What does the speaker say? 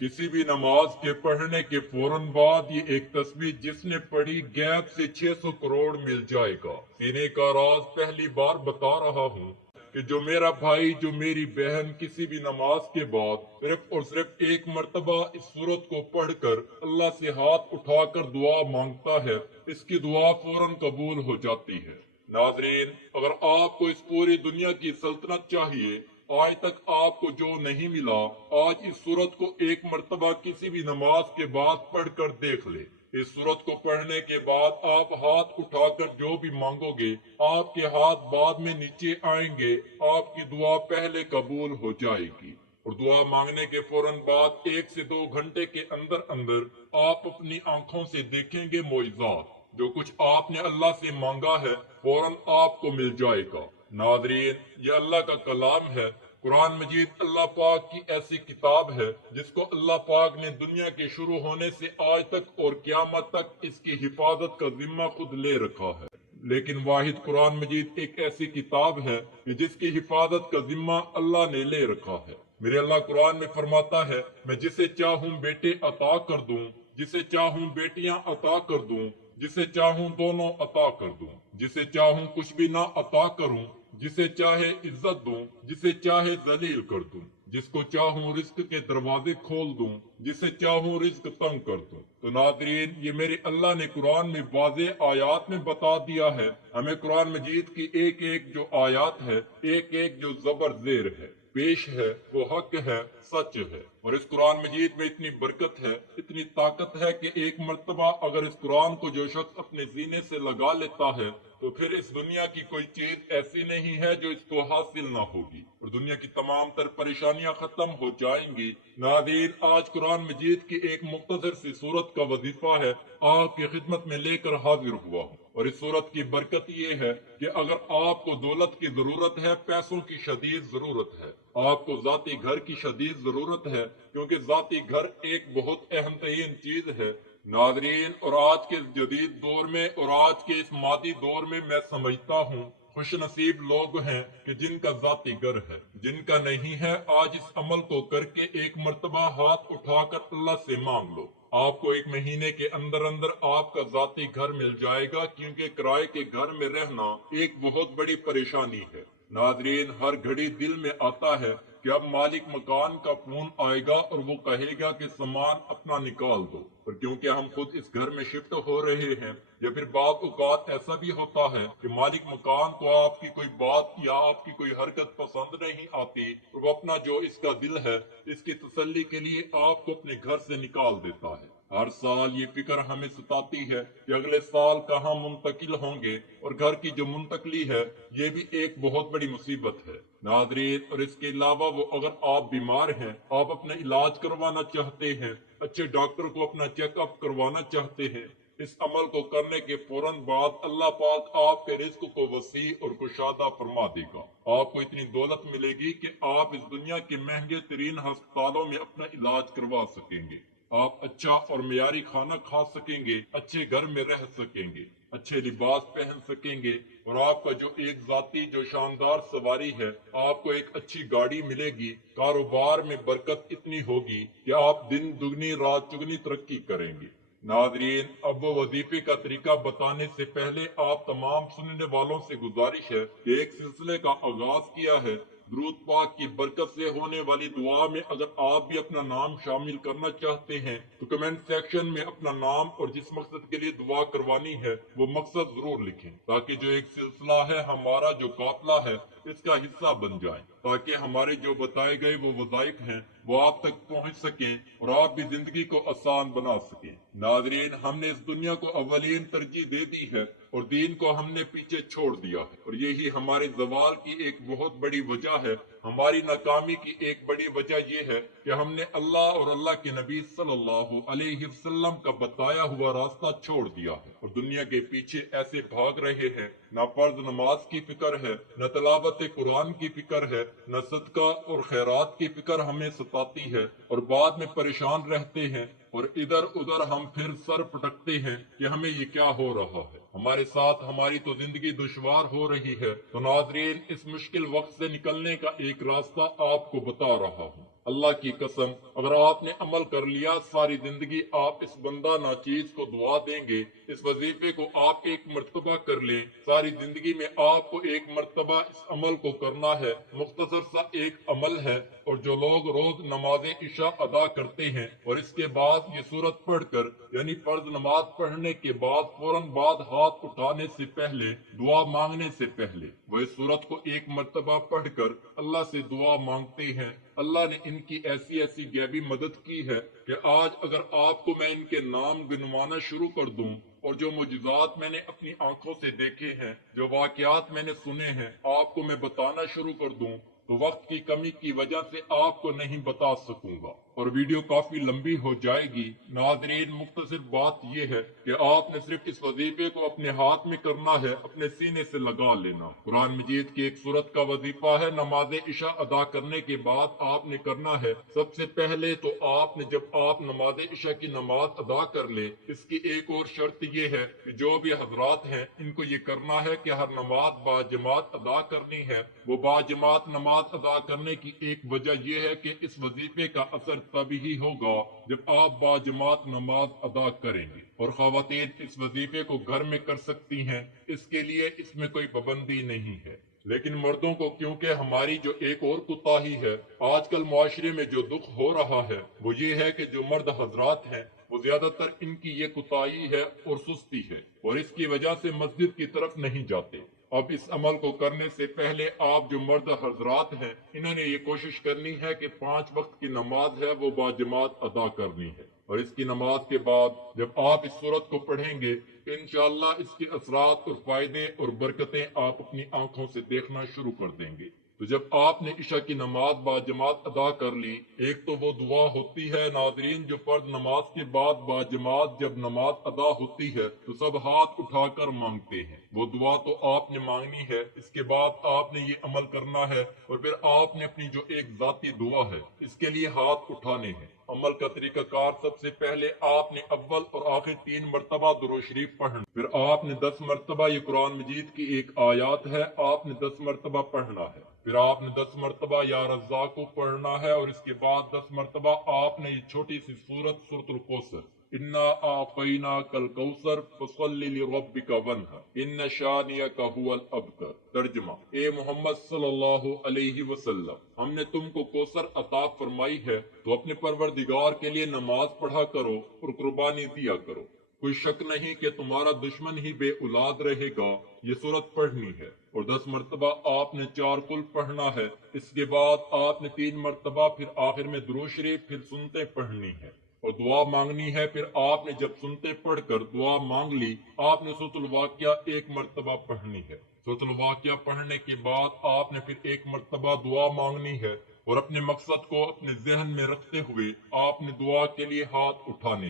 किसी भी नमाज के पढ़ने के फौरन बाद ये एक तस्बीह जिसने पढ़ी गैब से 600 करोड़ मिल जाएगा। सीने का राज पहली बार बता रहा हूँ कि जो मेरा भाई जो मेरी बहन किसी भी नमाज के बाद सिर्फ और सिर्फ एक मर्तबा इस सूरत को पढ़कर अल्लाह से हाथ उठाकर दुआ मांगता है, इसकी दुआ फौरन कबूल हो जाती है। नाजरीन, अगर आपको इस पूरी दुनिया की सल्तनत चाहिए, आज तक आपको जो नहीं मिला, आज इस सूरत को एक मर्तबा किसी भी नमाज के बाद पढ़कर देख ले। इस सूरत को पढ़ने के बाद आप हाथ उठाकर जो भी मांगोगे, आपके हाथ बाद में नीचे आएंगे, आपकी दुआ पहले कबूल हो जाएगी। और दुआ मांगने के फौरन बाद 1 से 2 घंटे के अंदर अंदर आप अपनी आंखों से देखेंगे मोइज़ात। जो कुछ आपने अल्लाह से मांगा है फौरन आपको मिल जाएगा। नादरीन, ये अल्लाह का कलाम है। कुरान मजीद अल्लाह पाक की ऐसी किताब है जिसको अल्लाह पाक ने दुनिया के शुरू होने से आज तक और क़यामत तक इसकी हिफाजत का जिम्मा खुद ले रखा है। लेकिन वाहिद कुरान मजीद एक ऐसी किताब है कि जिसकी हिफाजत का जिम्मा अल्लाह ने ले रखा है। मेरे अल्लाह कुरान में फरमाता है, मैं जिसे चाहूं बेटे अता कर दूं, जिसे चाहूं बेटियां अता कर दूं, जिसे चाहूं दोनों अता कर दूं, जिसे चाहूं कुछ भी ना अता करूं, जिसे चाहे इज्जत दूं, जिसे चाहे जलील कर दूं, जिसको चाहूं रिज्क के दरवाजे खोल दूं, जिसे चाहूं रिज्क तंग कर दूं। तो नादरीन, ये मेरे अल्लाह ने कुरान में वाज़े आयात में बता दिया है। हमें कुरान मजीद की एक एक जो आयात है, एक एक जो जबर जेर है, पेश है, वो हक है, सच है। और इस कुरान मजीद में इतनी बरकत है, इतनी ताकत है कि एक मर्तबा अगर इस कुरान को जो शख्स अपने सीने से लगा लेता है तो फिर इस दुनिया की कोई चीज ऐसी नहीं है जो इसको हासिल ना होगी, और दुनिया की तमाम तर परेशानियां खत्म हो जाएंगी। नाज़रीन, आज कुरान मजीद की एक मुख्तसर सी सूरत का वजीफा है आपकी खिदमत में लेकर हाजिर हुआ हूँ। और इस सूरत की बरकत ये है कि अगर आपको दौलत की जरूरत है, पैसों की शदीद जरूरत है, आपको जाती घर की शदीद जरूरत है, क्योंकि जाती घर एक बहुत अहम तरीन चीज है। नाजरीन, और आज के जदीद दौर में और आज के इस मादी दौर में मैं समझता हूँ खुश नसीब लोग हैं कि जिनका जाती घर है। जिनका नहीं है, आज इस अमल को करके एक मर्तबा हाथ उठाकर अल्लाह से मांग लो। आपको 1 महीने के अंदर अंदर आपका जाती घर मिल जाएगा, क्योंकि किराए के घर में रहना एक बहुत बड़ी परेशानी है। नाजरीन, हर घड़ी दिल में आता है कि अब मालिक मकान का फोन आएगा और वो कहेगा कि सामान अपना निकाल दो। और क्योंकि हम खुद इस घर में शिफ्ट हो रहे हैं, या फिर बाद औकात ऐसा भी होता है कि मालिक मकान को आपकी कोई बात या आपकी कोई हरकत पसंद नहीं आती, तो वो अपना जो इसका दिल है, इसकी तसल्ली के लिए आपको अपने घर से निकाल देता है। हर साल ये फिक्र हमें सताती है कि अगले साल कहाँ मुंतकिल होंगे, और घर की जो मुंतकली है ये भी एक बहुत बड़ी मुसीबत है। नादरीन, और इसके अलावा वो अगर आप बीमार हैं, आप अपना इलाज करवाना चाहते हैं, अच्छे डॉक्टर को अपना चेकअप करवाना चाहते हैं, इस अमल को करने के फौरन बाद अल्लाह पाक आपके रिज्क को वसी और कुशादा फरमा देगा। आपको इतनी दौलत मिलेगी कि आप इस दुनिया के महंगे तरीन अस्पतालों में अपना इलाज करवा सकेंगे। आप अच्छा और मियारी खाना खा सकेंगे, अच्छे घर में रह सकेंगे, अच्छे लिबास पहन सकेंगे, और आपका जो एक जाती जो शानदार सवारी है, आपको एक अच्छी गाड़ी मिलेगी। कारोबार में बरकत इतनी होगी कि आप दिन दुगनी रात चुगनी तरक्की करेंगे। नादरीन, अब वो वजीफे का तरीका बताने से पहले आप तमाम सुनने वालों से गुजारिश है कि एक सिलसिले का आगाज किया है। दुरूद पाक की बरकत से होने वाली दुआ में अगर आप भी अपना नाम शामिल करना चाहते हैं तो कमेंट सेक्शन में अपना नाम और जिस मकसद के लिए दुआ करवानी है वो मकसद जरूर लिखें, ताकि जो एक सिलसिला है, हमारा जो काफिला है, इसका हिस्सा बन जाए, ताकि हमारे जो बताए गए वो वज़ाइफ हैं वो आप तक पहुंच सकें और आप भी जिंदगी को आसान बना सकें। नाजरीन, हमने इस दुनिया को अवलीन तरजीह दे दी है और दीन को हमने पीछे छोड़ दिया है, और यही हमारे जवाल की एक बहुत बड़ी वजह है। हमारी नाकामी की एक बड़ी वजह यह है कि हमने अल्लाह और अल्लाह के नबी सल्लल्लाहु अलैहि वसल्लम का बताया हुआ रास्ता छोड़ दिया है और दुनिया के पीछे ऐसे भाग रहे हैं। न फर्ज नमाज की फिक्र है, न तलावत कुरान की फिक्र है, न सदका और खैरात की फिक्र हमें सताती है, और बाद में परेशान रहते हैं और इधर उधर हम फिर सर पटकते हैं कि हमें ये क्या हो रहा है, हमारे साथ हमारी तो जिंदगी दुश्वार हो रही है। तो नाजरीन, इस मुश्किल वक्त से निकलने का एक रास्ता आपको बता रहा हूँ। اللہ کی قسم اگر آپ نے عمل کر لیا ساری زندگی آپ اس بندہ ناچیز کو دعا دیں گے، اس وظیفے کو آپ ایک مرتبہ کر لیں، ساری زندگی میں آپ کو ایک مرتبہ اس عمل کو کرنا ہے، مختصر سا ایک عمل ہے۔ اور جو لوگ روز نماز عشاء ادا کرتے ہیں اور اس کے بعد یہ سورت پڑھ کر یعنی فرض نماز پڑھنے کے بعد فوراً بعد ہاتھ اٹھانے سے پہلے دعا مانگنے سے پہلے وہ اس سورت کو ایک مرتبہ پڑھ کر اللہ سے دعا مانگتے ہیں، اللہ نے ان کی ایسی ایسی غیبی مدد کی ہے کہ آج اگر آپ کو میں ان کے نام گنوانا شروع کر دوں اور جو معجزات میں نے اپنی آنکھوں سے دیکھے ہیں، جو واقعات میں نے سنے ہیں، آپ کو میں بتانا شروع کر دوں تو وقت کی کمی کی وجہ سے آپ کو نہیں بتا سکوں گا اور ویڈیو کافی لمبی ہو جائے گی۔ ناظرین، مختصر بات یہ ہے کہ آپ نے صرف اس وظیفے کو اپنے ہاتھ میں کرنا ہے، اپنے سینے سے لگا لینا۔ قرآن مجید کی ایک سورت کا وظیفہ ہے، نماز عشاء ادا کرنے کے بعد آپ نے کرنا ہے سب سے پہلے تو آپ نے جب آپ نماز عشاء کی نماز ادا کر لیں، اس کی ایک اور شرط یہ ہے کہ جو بھی حضرات ہیں ان کو یہ کرنا ہے کہ ہر نماز باجماعت ادا کرنی ہے۔ وہ باجماعت نماز ادا کرنے کی ایک وجہ یہ ہے کہ اس وظیفے کا اثر تبھی ہوگا جب آپ باجماعت نماز ادا کریں گے، اور خواتین اس وظیفے کو گھر میں کر سکتی ہیں، اس کے لیے اس میں کوئی پابندی نہیں ہے۔ لیکن مردوں کو کیونکہ ہماری جو ایک اور کوتاہی ہے، آج کل معاشرے میں جو دکھ ہو رہا ہے وہ یہ ہے کہ جو مرد حضرات ہیں وہ زیادہ تر ان کی یہ کوتاہی ہے اور سستی ہے اور اس کی وجہ سے مسجد کی طرف نہیں جاتے۔ اب اس عمل کو کرنے سے پہلے آپ جو مرد حضرات ہیں انہوں نے یہ کوشش کرنی ہے کہ 5 وقت کی نماز ہے وہ باجماعت ادا کرنی ہے، اور اس کی نماز کے بعد جب آپ اس سورت کو پڑھیں گے تو انشاءاللہ اس کے اثرات اور فائدے اور برکتیں آپ اپنی آنکھوں سے دیکھنا شروع کر دیں گے۔ تو جب آپ نے عشاء کی نماز باجماعت ادا کر لی، ایک تو وہ دعا ہوتی ہے ناظرین جو فرض نماز کے بعد باجماعت جب نماز ادا ہوتی ہے تو سب ہاتھ اٹھا کر مانگتے ہیں، وہ دعا تو آپ نے مانگنی ہے، اس کے بعد آپ نے یہ عمل کرنا ہے اور پھر آپ نے اپنی جو ایک ذاتی دعا ہے اس کے لیے ہاتھ اٹھانے ہیں۔ عمل کا طریقہ کار سب سے پہلے آپ نے اول اور آخر 3 مرتبہ درود شریف پڑھنا، پھر آپ نے 10 مرتبہ یہ قرآن مجید کی ایک آیات ہے آپ نے 10 مرتبہ پڑھنا ہے، پھر آپ نے 10 مرتبہ یا رزاق کو پڑھنا ہے، اور اس کے بعد 10 مرتبہ آپ نے یہ چھوٹی سی سورت الکوثر انا اعطیناک الکوثر فصلی لربک وانحر ان شانئک ھو الابتر۔ ترجمہ: اے محمد صلی اللہ علیہ وسلم، ہم نے تم کو کوثر عطا فرمائی ہے تو اپنے پروردگار کے لیے نماز پڑھا کرو اور قربانی دیا کرو، کوئی شک نہیں کہ تمہارا دشمن ہی بے اولاد رہے گا۔ یہ سورت پڑھنی ہے اور 10 مرتبہ آپ نے 4 قل پڑھنا ہے، اس کے بعد آپ نے 3 مرتبہ پھر آخر میں درود شریف پھر سنتے پڑھنی ہے اور دعا مانگنی ہے۔ پھر آپ نے جب سنتے پڑھ کر دعا مانگ لی، آپ نے سورۃ الواقعہ 1 مرتبہ پڑھنی ہے۔ سورۃ الواقعہ پڑھنے کے بعد آپ نے پھر 1 مرتبہ دعا مانگنی ہے اور اپنے مقصد کو اپنے ذہن میں رکھتے ہوئے آپ نے دعا کے لیے ہاتھ اٹھانے